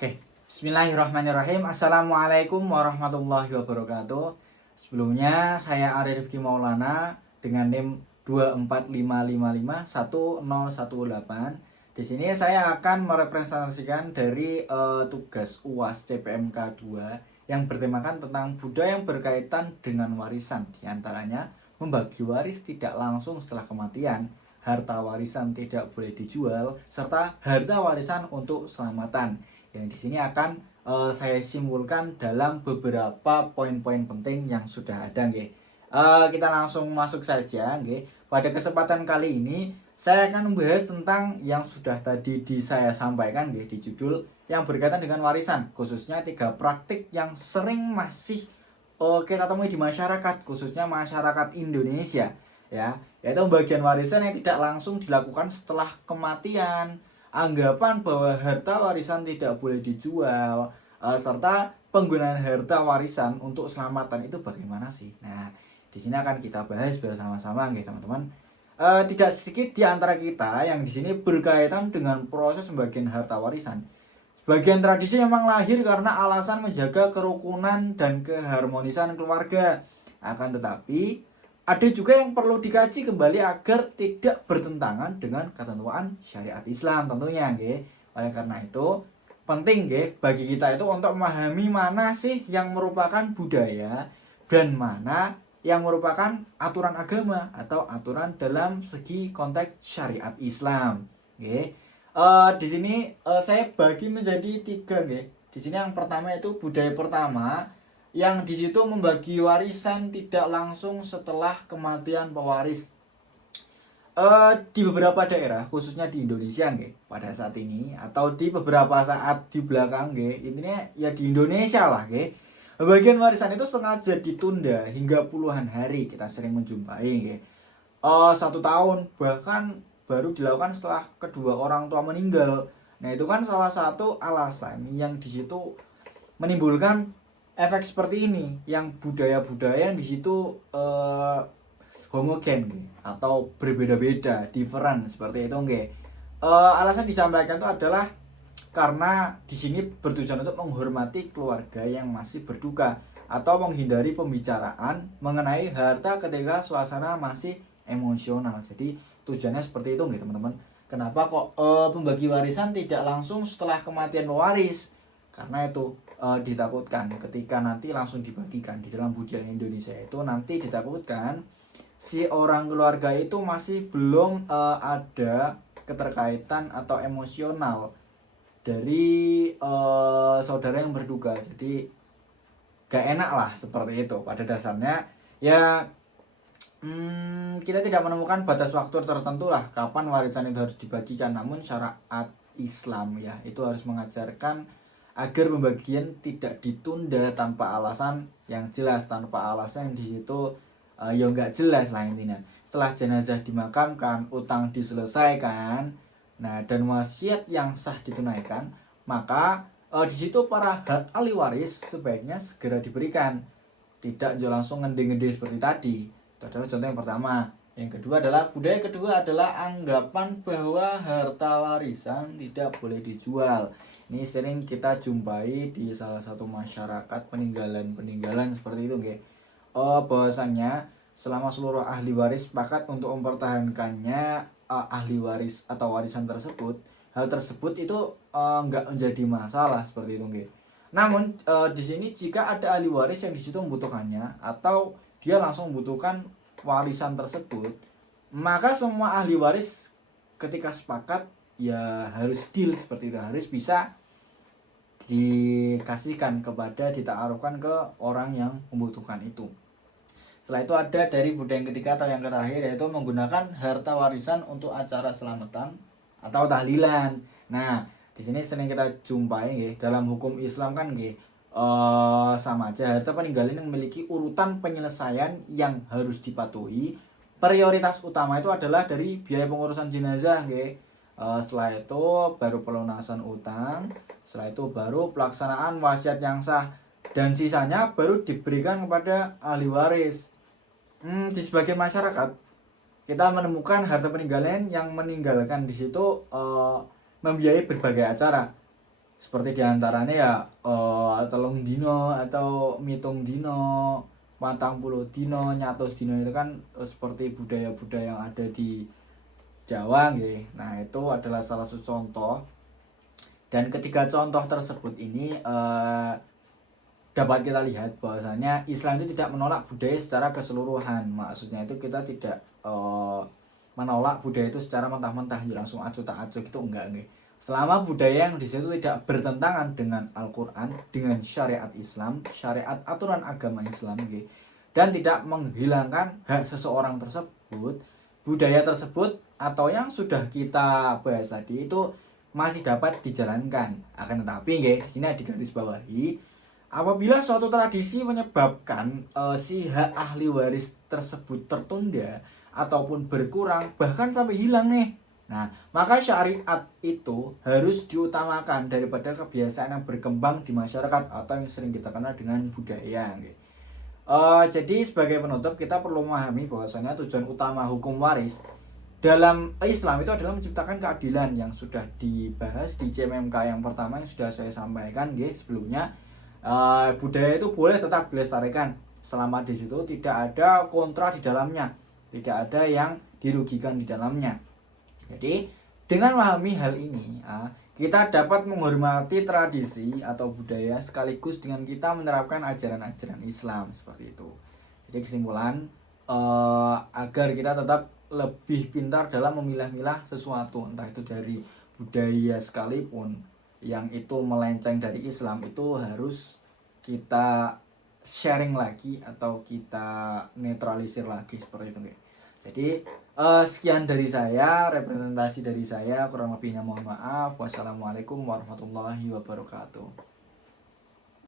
Oke, Bismillahirrahmanirrahim. Assalamualaikum warahmatullahi wabarakatuh. Sebelumnya saya Arif Rifki Maulana dengan NIM 245551018. Di sini saya akan merepresentasikan dari tugas UAS CPMK 2 yang bertemakan tentang budaya yang berkaitan dengan warisan. Di antaranya membagi waris tidak langsung setelah kematian, harta warisan tidak boleh dijual, serta harta warisan untuk selamatan yang di sini akan saya simpulkan dalam beberapa poin-poin penting yang sudah ada nggih. Kita langsung masuk saja nggih. Pada kesempatan kali ini saya akan membahas tentang yang sudah tadi saya sampaikan nggih di judul yang berkaitan dengan warisan, khususnya 3 praktik yang sering masih kita temui di masyarakat, khususnya masyarakat Indonesia ya, yaitu pembagian warisan yang tidak langsung dilakukan setelah kematian, anggapan bahwa harta warisan tidak boleh dijual, serta penggunaan harta warisan untuk selamatan itu bagaimana sih? Nah, di sini akan kita bahas bersama-sama nih teman-teman. Tidak sedikit di antara kita yang di sini berkaitan dengan proses pembagian harta warisan. Sebagian tradisi memang lahir karena alasan menjaga kerukunan dan keharmonisan keluarga. Akan tetapi ada juga yang perlu dikaji kembali agar tidak bertentangan dengan ketentuan syariat Islam tentunya nggih. Oleh karena itu penting nggih bagi kita itu untuk memahami mana sih yang merupakan budaya dan mana yang merupakan aturan agama atau aturan dalam segi konteks syariat Islam nggih. Di sini saya bagi menjadi 3 nggih. Di sini yang pertama itu budaya pertama yang di situ membagi warisan tidak langsung setelah kematian pewaris. Di beberapa daerah khususnya di Indonesia nggih pada saat ini atau di beberapa saat di belakang nggih, intinya ya di Indonesia lah nggih. Pembagian warisan itu sengaja ditunda hingga puluhan hari, kita sering menjumpai nggih. 1 tahun bahkan baru dilakukan setelah kedua orang tua meninggal. Nah, itu kan salah satu alasan yang di situ menimbulkan efek seperti ini, yang budaya-budaya yang di situ homogen atau berbeda-beda, different seperti itu nggih. Alasan disampaikan itu adalah karena di sini bertujuan untuk menghormati keluarga yang masih berduka atau menghindari pembicaraan mengenai harta ketika suasana masih emosional. Jadi tujuannya seperti itu nggih teman-teman. Kenapa kok pembagi warisan tidak langsung setelah kematian pewaris? Karena itu ditakutkan ketika nanti langsung dibagikan di dalam budaya Indonesia itu nanti ditakutkan si orang keluarga itu masih belum ada keterkaitan atau emosional dari saudara yang berduka. Jadi gak enak lah seperti itu. Pada dasarnya ya kita tidak menemukan batas waktu tertentu lah kapan warisan itu harus dibagikan, namun syariat Islam ya itu harus mengajarkan agar pembagian tidak ditunda tanpa alasan yang jelas, tanpa alasan yang di situ ya nggak jelas lah intinya. Setelah jenazah dimakamkan, utang diselesaikan, nah dan wasiat yang sah ditunaikan, maka di situ para ahli waris sebaiknya segera diberikan, tidak langsung ngende-ngende seperti tadi. Itu adalah contoh yang pertama. Yang kedua adalah budaya kedua adalah anggapan bahwa harta warisan tidak boleh dijual. Ini sering kita jumpai di salah satu masyarakat peninggalan seperti itu nggih. Bahwasannya selama seluruh ahli waris sepakat untuk mempertahankannya ahli waris atau warisan tersebut, hal tersebut itu nggak menjadi masalah seperti itu nggih. Namun di sini jika ada ahli waris yang di situ membutuhkannya atau dia langsung membutuhkan warisan tersebut, maka semua ahli waris ketika sepakat ya harus deal seperti itu, harus bisa dikasihkan kepada, ditaarufkan ke orang yang membutuhkan itu. Setelah itu ada dari budaya yang ketiga atau yang terakhir, yaitu menggunakan harta warisan untuk acara selamatan atau tahlilan. Nah, di sini sering kita jumpai nggih, dalam hukum Islam kan nggih sama aja harta peninggalan yang memiliki urutan penyelesaian yang harus dipatuhi. Prioritas utama itu adalah dari biaya pengurusan jenazah nggih. Setelah itu baru pelunasan utang, setelah itu baru pelaksanaan wasiat yang sah, dan sisanya baru diberikan kepada ahli waris. Di sebagian masyarakat kita menemukan harta peninggalan yang meninggalkan di situ membiayai berbagai acara. Seperti diantaranya ya telung dino atau mitung dino, 40 dino, nyatus dino itu kan seperti budaya-budaya yang ada di Jawa nggih. Nah, itu adalah salah satu contoh, dan ketiga contoh tersebut ini dapat kita lihat bahwasanya Islam itu tidak menolak budaya secara keseluruhan. Maksudnya itu kita tidak menolak budaya itu secara mentah-mentah langsung acuh tak acuh gitu, enggak nih. Selama budaya yang di situ tidak bertentangan dengan Al-Qur'an, dengan syariat Islam, syariat aturan agama Islam gitu, dan tidak menghilangkan hak seseorang tersebut, budaya tersebut atau yang sudah kita bahas tadi itu masih dapat dijalankan. Akan tetapi nggih, di sini digarisbawahi, apabila suatu tradisi menyebabkan si hak ahli waris tersebut tertunda ataupun berkurang bahkan sampai hilang nih. Nah, maka syariat itu harus diutamakan daripada kebiasaan yang berkembang di masyarakat atau yang sering kita kenal dengan budaya. Jadi sebagai penutup kita perlu memahami bahwasanya tujuan utama hukum waris dalam Islam itu adalah menciptakan keadilan yang sudah dibahas di CMMK yang pertama yang sudah saya sampaikan sebelumnya. Budaya itu boleh tetap dilestarikan selama di situ tidak ada kontra di dalamnya, tidak ada yang dirugikan di dalamnya. Jadi dengan memahami hal ini, kita dapat menghormati tradisi atau budaya sekaligus dengan kita menerapkan ajaran-ajaran Islam seperti itu. Jadi kesimpulan, agar kita tetap lebih pintar dalam memilah-milah sesuatu, entah itu dari budaya sekalipun yang itu melenceng dari Islam, itu harus kita sharing lagi atau kita netralisir lagi seperti itu. Jadi sekian dari saya, representasi dari saya, kurang lebihnya mohon maaf. Wassalamualaikum warahmatullahi wabarakatuh.